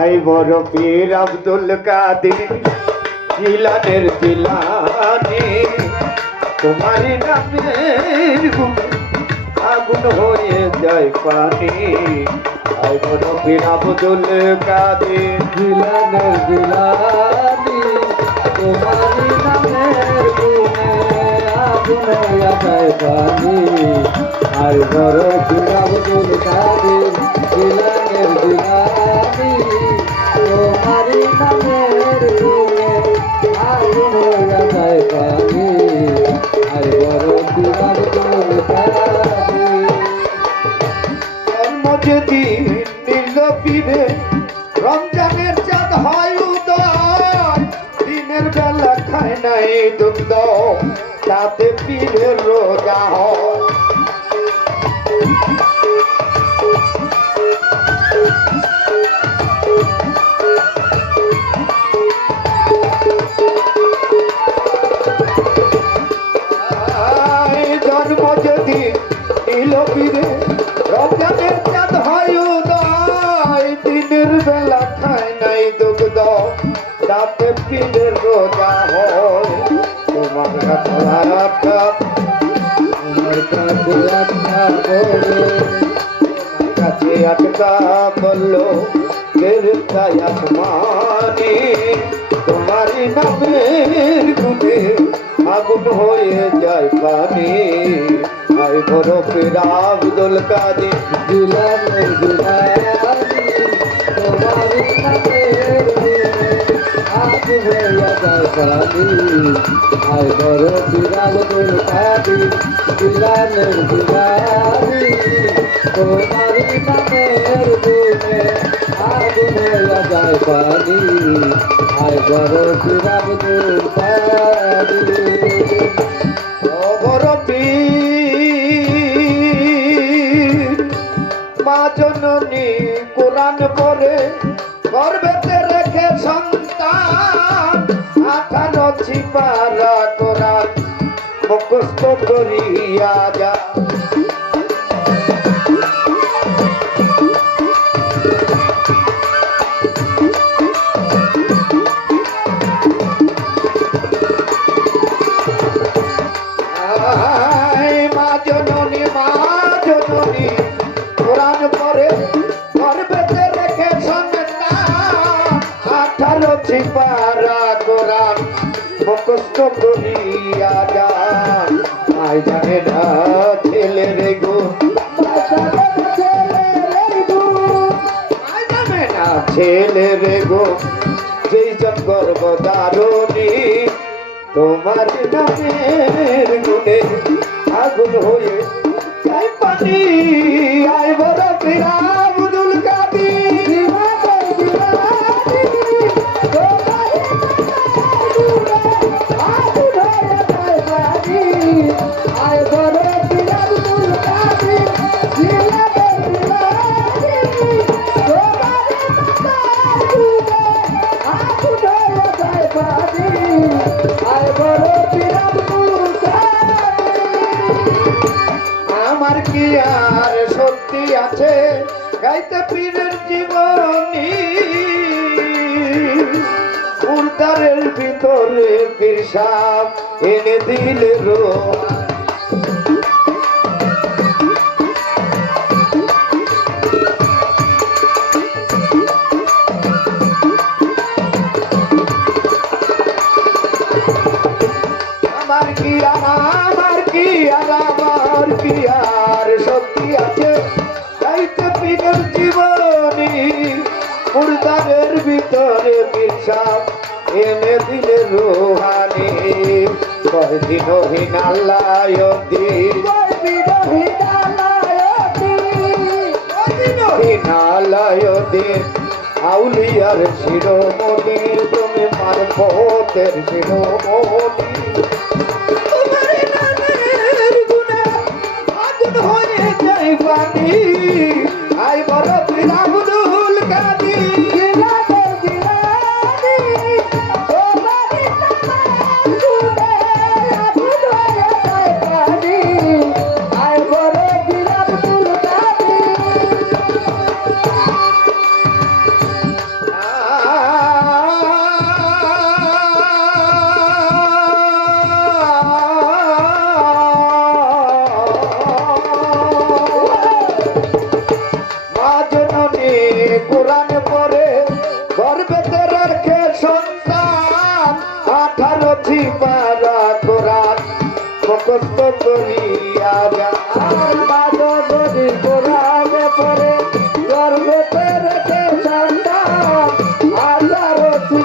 I বড় পীর আব্দুল কাদের জিলানের জিলানি, তোমারই নামের গুণে আগুন হয়ে যায় পানি। আই বড় পীর আব্দুল কাদের জিলানের জিলানি, তোমারই নামের গুণে আগুন হইয়া যায় পানি। আই বড় পীর আব্দুল কাদের জিলানের জিলানি, তোমারই নামের গুণে আগুন হইয়া যায় পানি। আই বড় পীর আব্দুল কাদের। জন্ম যেদিন নীল পীরে রমজানের চাঁদ হয় উদয়, দিনের বেলা খায় নাই দুগ্ধ তাতে পীরের রোজা হয়। জন্ম যেদিন নীল পীরে রমজানের চাঁদ হয় উদয়, দিনের বেলা খায় নাই দুগ্ধ তাতে পীরের রোজা হয়। তোমার কাছে আটকা, আমার কাছে আটকা পড়ে, কাছে আটকা বললো বেরতায় আসমানে, তোমারই নামের গুণে আগুন হয়ে যায় পানি। আই বড় পীর আব্দুল কাদের জিলানের জিলানি, তোমারই নামের গুণে আগুন হইয়া যায় পানি। আই বড় পীর আব্দুল কাদের জিলানের জিলানি, তোমারই নামের গুণে আগুন হইয়া যায় পানি। আই বড় পীর আব্দুল কাদের। বড় পীর মা জননী কোরআন পড়ে গর্ভেতে রেখে সন্তান, 18 ছিপারা কোরআন মুখস্থ করিয়া যা। মা জননী কোরআন পড়ে গর্ভেতে রেখে সন্তান, 18 ছিপারা কোরআন মুখস্থ করিয়া যান। আই জানে না ছেলে রে গো, আই জানে না ছেলে রে গো, যেই জন গর্ভধারণী তোমার নামের গুণে আগুন হয়ে যাই পানি। আই বড় পীর আব্দুল কাদের আমার কি আর শক্তি আছে গাইতে পীরের জীবনী, উর্দারের ভিতরে পীর সাপ এনে দিলে রো। আমার কি আর শক্তি আছে গাইতে পীরের জীবনী, মুর্দারের ভিতরে পীর সাপ এনে দিলে রুহানি। কয়দিন হিনালয়দিন আউলিয়ার শিরোমণি, তুমি মারফতের শিরোমণি। আই বড় পীর আব্দুল কাদের জিলানের জিলানি, তোমারই নামের গুণে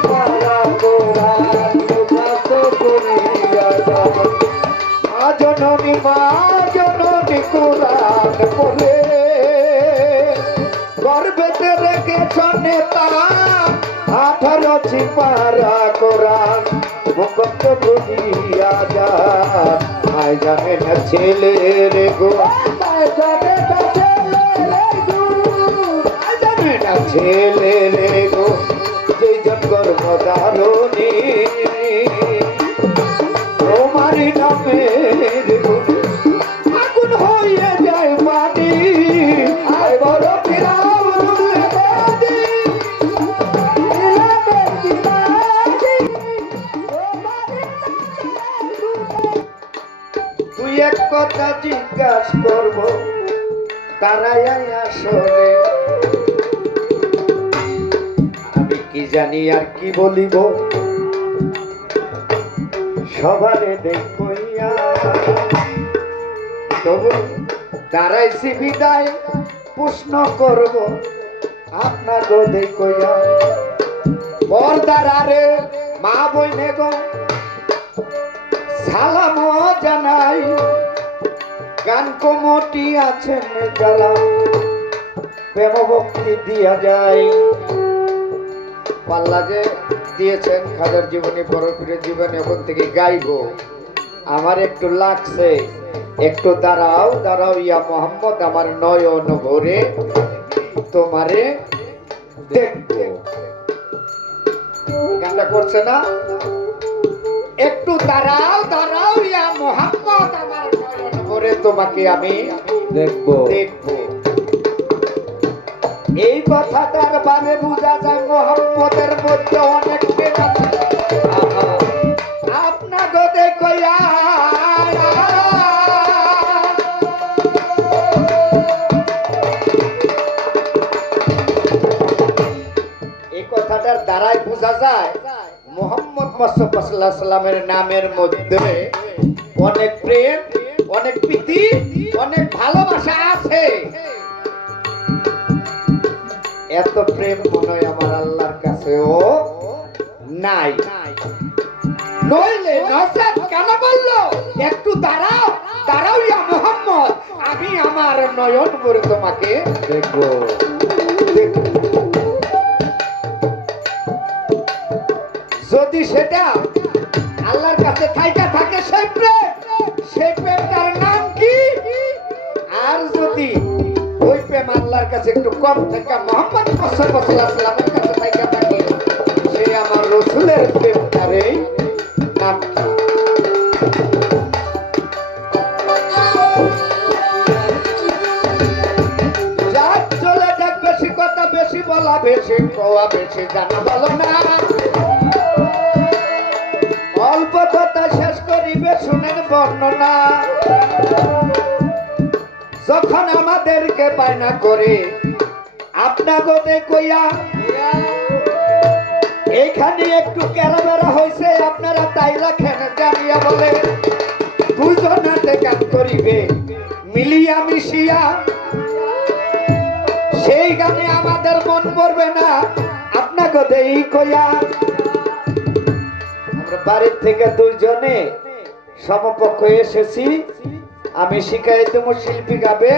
পারা কোরআন মুখস্থ করিয়া যাও। মা জননী কোরআন পড়ে গর্বেতে রেখেছ নেতা 18 পারা কোরআন মুখস্থ করিয়া যান। আয় জানে না ছেলে রে গো, আয় যাবে না ছেলে রে গো, আয় জানে না ছেলে রে গো, যেজন গর্ভধারণী তোমারি নামের গুণে আগুন হইয়া যায় পানি। আয় বড় ফিরাউনুল কাদি, ইলামের বিবাদী, তোমারি নামের গুণে। তুই এক কথা জিজ্ঞাসা করব তারাই আসরে, আমি কি জানি আর কি বলিব, সবারে দেখইয়া তবু দাঁড়াইছি বিদায় প্রশ্ন করব আপনার দেখইয়া। পর্দারে মা বইনে গো সালাম জানাই, গান কমটি আছেন যারা প্রেম ভক্তি দিয়া যায়। পাল্লা যে দিয়েছেন খাজার জীবনে বড়পীরের জীবনে এখন থেকে গাইবো, আমার একটু লাগছে, একটু দাঁড়াও দাঁড়াও ইয়া মোহাম্মদ আমার নয়ন ভরে তোমারে দেখবো। গানটা করছে না, একটু দাঁড়াও দাঁড়াও ইয়া মোহাম্মদ আমার নয়ন ভরে তোমাকে আমি দেখবো দেখবো। এই কথাটার মানে বোঝা যায় মোহাম্মদের মধ্যে অনেক প্রেম আছে। আপনাকে দেখইয়া এই কথাটার দ্বারাই বোঝা যায় মোহাম্মদ মুস্তাফা সাল্লাল্লাহু আলাইহি সাল্লামের নামের মধ্যে অনেক প্রেম, অনেক প্রীতি, অনেক ভালোবাসা আছে। এত প্রেম মনে হয় আমার আল্লাহর কাছেও নাই। নইলে নসাদ কেন বললো একটু দাঁড়াও দাঁড়াও ইয়া মোহাম্মদ, আমি আমার নয়ন ভরে তোমাকে দেখবো। দেখব। যদি সেটা আল্লাহর কাছে থাইকা থাকে সেই প্রেম, সেই প্রেমটার নাম কি? আর যদি ওই প্রেম আল্লাহর কাছে একটু কম থেকে মোহাম্মদ মুস্তাফা সাল্লাল্লাহু আলাইহি ওয়াসাল্লামের কাছে থাইকা থাকে, সে আমার রাসূলের প্রেমটারে নাম কি? যাক চলে যাক, বেশি কথা বেশি বলা বেশি কোয়া বেশি জানা বলো না। অল্প কথা শেষ করিবে শুনেন বর্ণনা। যখন আমাদেরকে বায়না করে আপনাকে কইয়া এইখানে একটু কেরাবেরা হয়েছে, আপনারা তাই রাখেন জানিয়া বলে দুজনাতে গান করিবে মিলিয়া মিশিয়া, সেই গানে আমাদের মন পড়বে না আপনাকে দেই কইয়া। আমরা বাড়ির থেকে দুইজনে সমপক্ষ এসেছি, আমি শিখাই দেবো শিল্পী গাবে,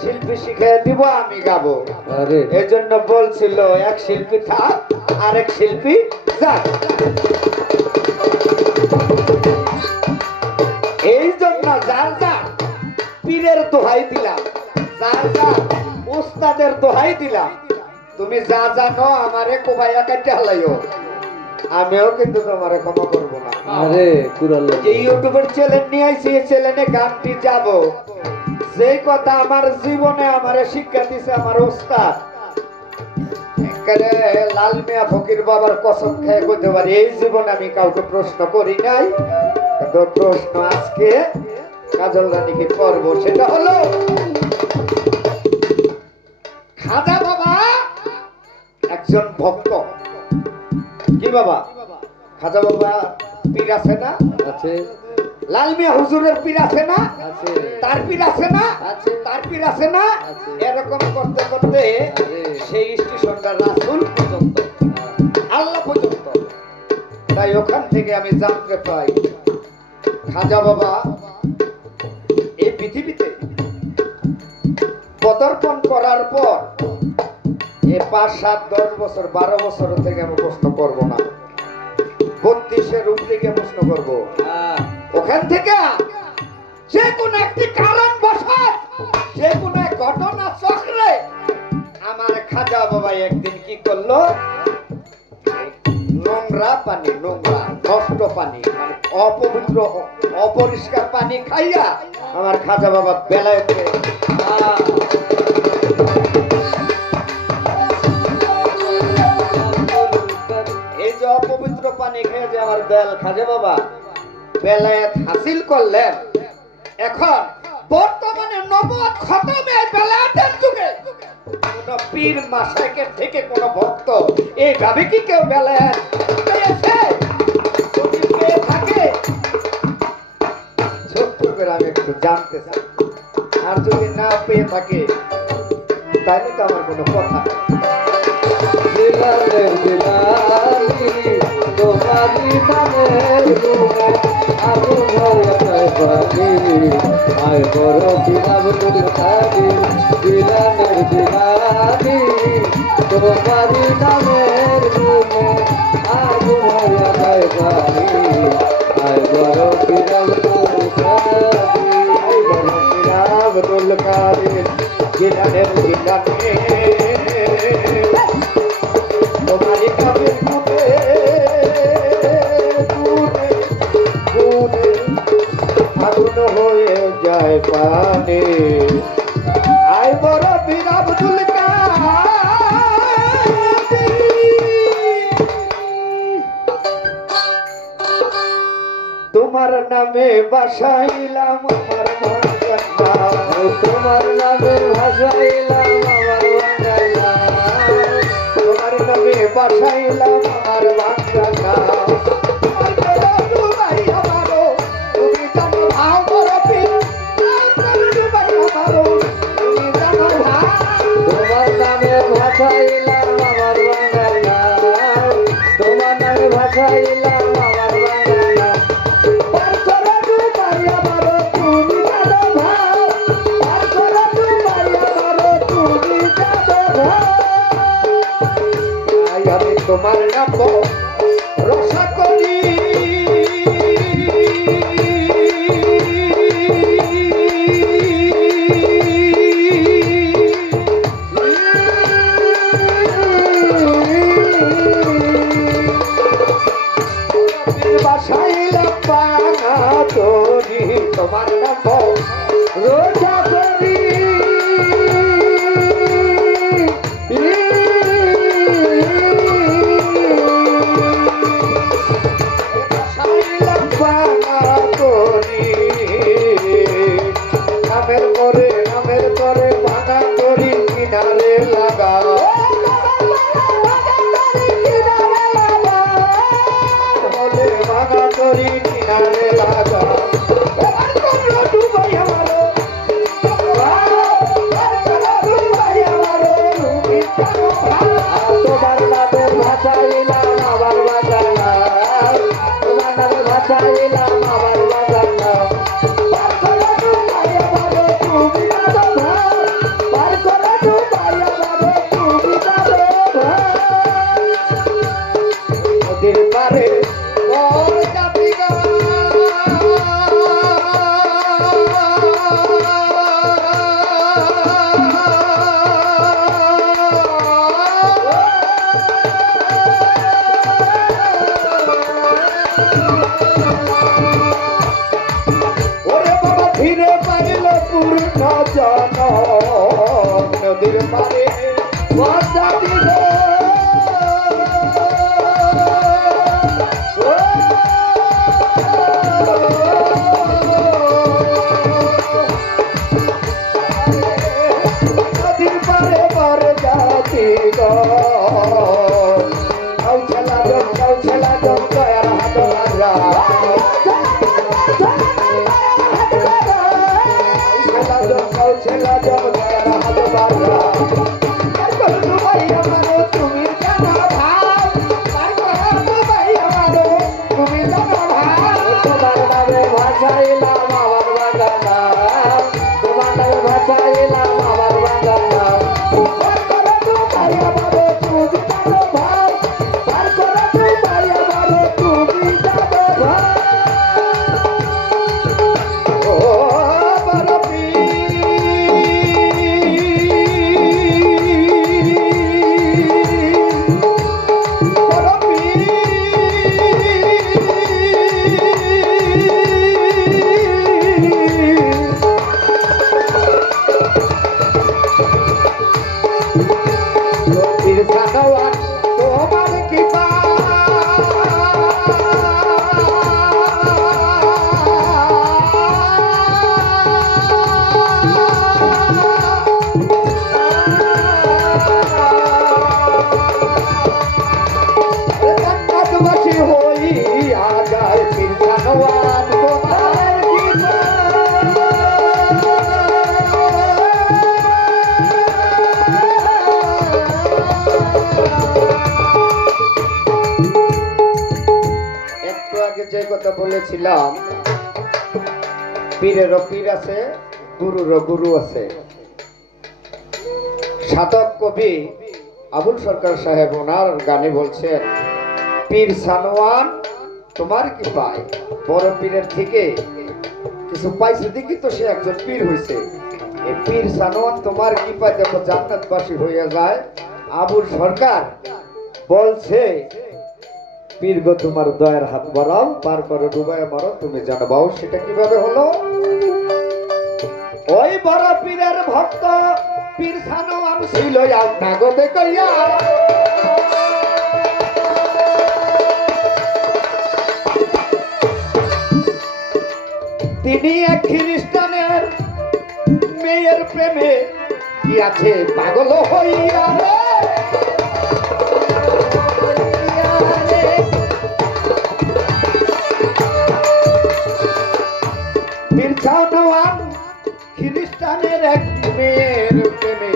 শিল্পী শিখাই দিব আমি গাবো। আরে এই জন্য বলছিল এক শিল্পী থাক আরেক শিল্পী যাক। এই জন্য যার যার পীরের দোহাই দিলাম, যার যার উস্তাদের দোহাই দিলাম, তুমি যা জানো আমারে কোবাইয়া কাটতে হালাইও, আমিও কিন্তু তোমারে ক্ষমা করবো না। আরে কুরাল যে ইউটিউবের চ্যানেল নিয়ে আইছি, এই চ্যানেলে গানটি যাব, যেই কথা আমার জীবনে আমারে শিক্ষা দিছে আমার ওস্তাদ একেবারে লাল মিয়া ফকির বাবার কসম খেয়ে কইতে পারি, এই জীবনে আমি কাউকে প্রশ্ন করি নাই, কিন্তু প্রশ্ন আজকে কাজল রানীকে করবো। সেটা হলো খাজা বাবা একজন ভক্ত। কি বাবা? খাজা বাবা পীর আছে না? আছে লাল মিয়া হুজুরের পীর আছে না? আছে তার পীর আছে না? আছে তার পীর আছে না? আছে। এরকম করতে করতে আরে। সেই স্টেশনটা রাসূল পর্যন্ত, আল্লাহ পর্যন্ত তাই ওখান থেকে আমি জানতে পাই খাজা বাবা এই পৃথিবীতে পদার্পণ করার পর এ 5, 7, 10 বছর 12 বছর থেকে আমি প্রশ্ন করব না, 32-এর উপরে গিয়ে প্রশ্ন করব। ওখান থেকে যে কোনো একটি কারণ বশত যে কোনো এক ঘটনা চক্রে আমার খাজা বাবা একদিন কি করলো, নোংরা পানি, নোংরা নষ্ট পানি, মানে অপবিত্র অপরিষ্কার পানি খাইয়া আমার খাজা বাবা বেলায়েতে এই যে অপবিত্র পানি খেয়ে যে আমার বেল খাজা বাবা বেলায়েত হাসিল করলেন। এখন বর্তমানে নবুয়ত খতমে এই বেলায়েতের যুগে কোন পীর মাশায়েখের থেকে কোন ভক্ত এইভাবে কি কেউ বেলায়েত পেয়েছে? যদি পেয়ে থাকে ছোট্ট করে আমি একটু জানতে চাই, আর যদি না পেয়ে থাকে তাহলে তো আমার কোনো কথা নেই। বিলালের বিলালি তোমারি নামের গুণে আগুন হয়ে পানি আয় বড় বিলাবুল কাদি। বিলালের বিলালি তোমারি নামের গুণে আগুন হয়ে পানি আয় বড় বিলাবুল কাদি। আই বড় বিলাবুল কাদির জিলানের জিলানে তোমারি কাবির গুনে গুনে গুনে আগুন হয়ে যায় পানি। আই বড় বিলাবুল তোমার নামে বাসাইলাম আমার বাংলা, তোমার নামে ভাসাইলাম আমার বাংলা। তোমার নামে বাসাইলাম আমার বাংলা। তুমি জানো ভাও বড় পীর, তুমি জানো ভাও। তোমার নামে ভাসাইলাম আমার বাংলা। তোমার নামে ভাসাইলাম আমার বাংলা। পার করে ডুবাই আমারও, তুমি জানো ভাও। পার করে ডুবাই আমারও, তুমি জানো ভাও। তাই আমি তোমার নাম রসা করি, বাসাইলাম বাঙা তরি তোমার নাম রোজা করি। বাসাইলাম বাঙা তরি নামের করে ভাঙা করি কিনারে লাগা। বলে ভাঙা করি কিনারে লাগা। এবার তোমরা ডুবাই আমারও, ডুবাই আমারও, তুমি জানো ভাও। তোমার নামে ভাসাইলাম আমার বাংলা। তোমার নামে ভাসাইলাম আমার বাংলা। পার করে ডুবাই আমারও, তুমি জানো ভাও। পার করে ডুবাই আমারও, তুমি জানো ভাও। নদীর পারে বর জাতি ওরে বাবা ফিরে পাইল পূর্ণ জন নদীর পারে বর জাতি নদীর পারে বর জাতি ছেলা জম দয়ার হাত লাগা। ছেলা জম দয়ার হাত লাগা। ডুবাই আমার যে কথা বলেছিলাম, পীরেরও পীর আছে, গুরুরও গুরু আছে। সাধক কবি আবুল সরকার সাহেব ওনার গানে বলছেন, পীর সানোয়ান তোমার কি পায়, বড় পীরের থেকে কিছু পাইছে দেখি তো সে একজন পীর হয়েছে। এই পীর সানোয়ান তোমার কি পায়, দেখো জান্নাতবাসী হয়ে যায়। আবুল সরকার বলছে, পীর গো তোমার দয়ার হাত বাড়াও, পার করো ডুবায় মারো, তুমি জানাবাও সেটা কিভাবে হলো। ওই বড় পীরের ভক্ত পীর সানোয়ান ছিল নাগদে কইয়া, তিনি এক খ্রিস্টানের মেয়ের প্রেমে কি আছে পাগল হইয়া। পীর সানোয়ান খ্রিস্টানের এক মেয়ের প্রেমে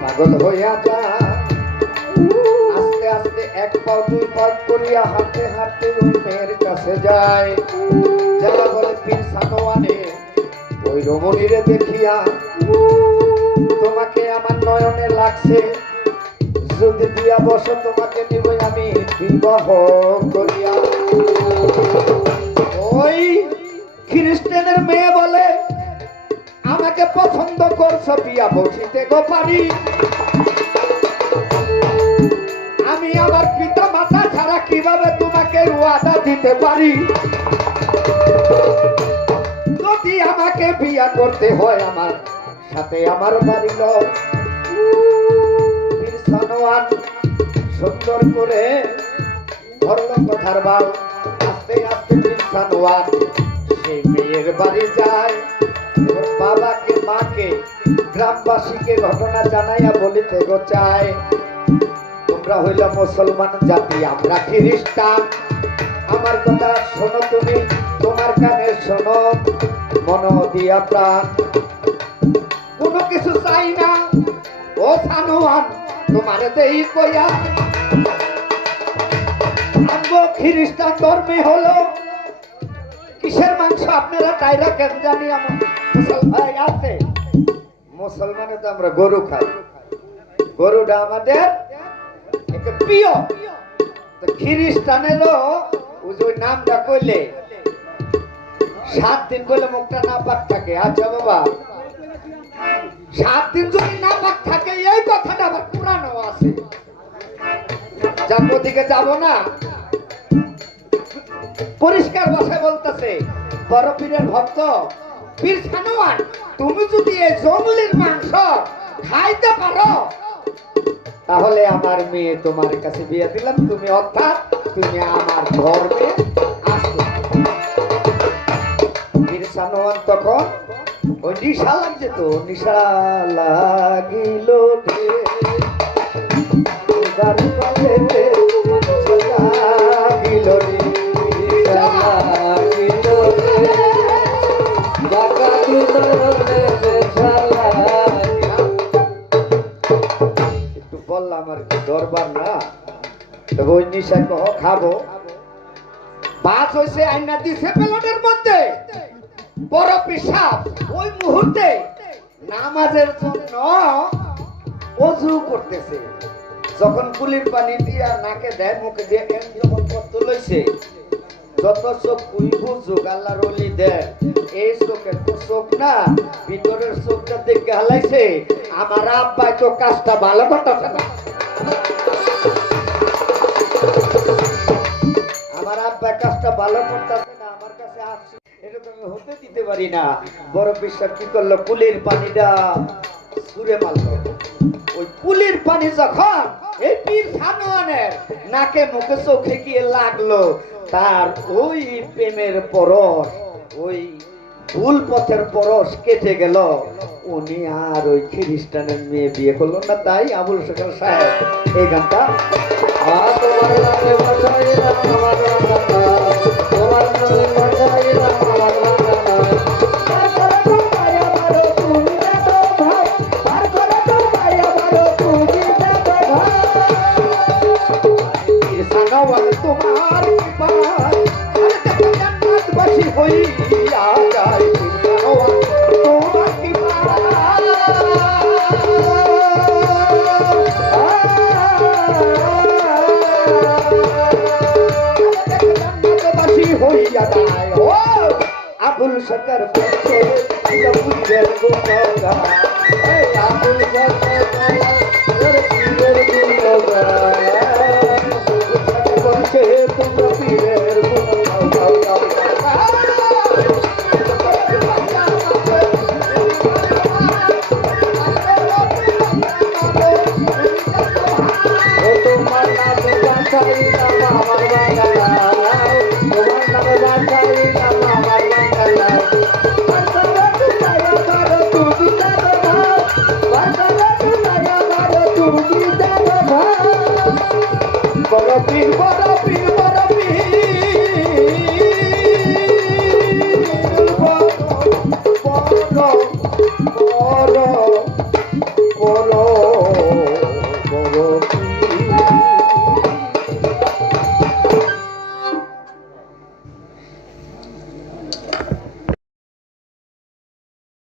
পাগল হইয়া যায়। আস্তে আস্তে এক পাও দুই পাও করিয়া হাঁটতে হাঁটতে ওই মেয়ের কাছে যায়। যারা বলে, পীর সানোয়ানে ওই রমণীরে দেখিয়া তোমাকে আমার নয়নে লাগছে, যদি দিয়া বসো তোমাকে নিব আমি বিবাহ করিয়া। ওই খ্রিস্টানের মেয়ে বলে, আমাকে পছন্দ করছো, বিয়া বসিতে গো পারি, আমি আমার পিতা মাতা ছাড়া কিভাবে তোমাকে ওয়াদা দিতে পারি, যদি আমাকে বিয়া করতে হয় আমার সাথে আমার বাড়ি লও। পীর সানোয়ান সুন্দর করে ধরল কথার বাল। আস্তে আস্তে পীর সানোয়ান সেই মেয়ের বাড়ি যায়। ওর বাবাকে মাকে গ্রামবাসীকে ঘটনা জানাইয়া বলিতে গো চায়, তোমরা হইল মুসলমান জাতি, আমরা খ্রিস্টান, আমার কথা শোনো তুমি, তোমার কানে শোনো মন দিয়া প্রাণ, কোনো কিছু চাই না ও সানোয়ান তোমার দেই কইয়া। আমগো খ্রিস্টান ধর্মে হলো কিসের মাংস আপনারা তাইরা কেন জানি, আমার মুসলমান আছে, মুসলমানে তো আমরা গরু খাই, গরুটা আমাদের একটা প্রিয়। তো খ্রিস্টানেরও ওই নামটা কইলে 7 দিন বলে মুখটা না পাক থাকে। আচ্ছা বাবা, 7 দিন যদি না পাক থাকে, এই কথাটা আবার পুরানো আছে, যার ওদিকে যাব না, পরিষ্কার ভাষায় বলতেছে, বড় পীরের ভক্ত পীর সানোয়ান, তুমি যদি এই জঙ্গলের মাংস খাইতে পারো, তাহলে আমার মেয়ে তোমার কাছে বিয়ে দিলাম, তুমি অর্থাৎ তুমি আমার ধর্মে আসো। পীর সানোয়ান তখন ওই নিশা লাগছে, তো নিশা লাগিল রে, এবার পালেতে লাগিল রে, নিশা লাগিল রে, ডাকাতিল রে নেশা লাগিল। একটু বললাম আর কি, দরবার না, তবে ওই নিশা কহ খাবো। বাস হয়েছে আইনা দিছে পেলনের মধ্যে, বড় পিসাব ওই মুহূর্তে নামাজের জন্য অজু করতেছে। যখন কুলির পানি দিয়া নাকে দেয়, মুখে দিয়ে যখন করতে লইছে, যত চোখ কুইবু যোগ আল্লাহর ওলি দেয়, এই চোখের তো চোখ না, ভিতরের চোখটা দেখে হালাইছে, আমার আব্বাই তো কাজটা ভালো করতেছে না, আমার আব্বাই কাজটা ভালো করতেছে না, আমার কাছে আসছে, এটা তো আমি হতে দিতে পারি না। বড় বিশ্বাস কি করলো, কুলির পানিটা ছুঁড়ে মারলো। ওই কুলির পানি যখন এই পীর সানোয়ানের নাকে মুখে চোখে গিয়ে লাগলো, তার ওই প্রেমের পরশ, ওই ভুল পথের পরশ কেটে গেল, উনি আর ওই খ্রিস্টানের মেয়ে বিয়ে করলো না। তাই আবুল সরকার সাহেব এই গানটা, তোমার নামে বাঁচাইলাম আমার বাংলা, তোমার নামে বাঁচাইলাম আমার বাংলা, পার করে তো ভাই আমারও তুমি দেখো ভাই, পার করে তো ভাই আমারও তুমি দেখো ভাই। পীর সানোয়ান তোমার কি পায়, হইয়া যায় তোমার কি বাসী হইয়া যায় ও আবুল সরকার বুঝের গোটা আবুল সরকার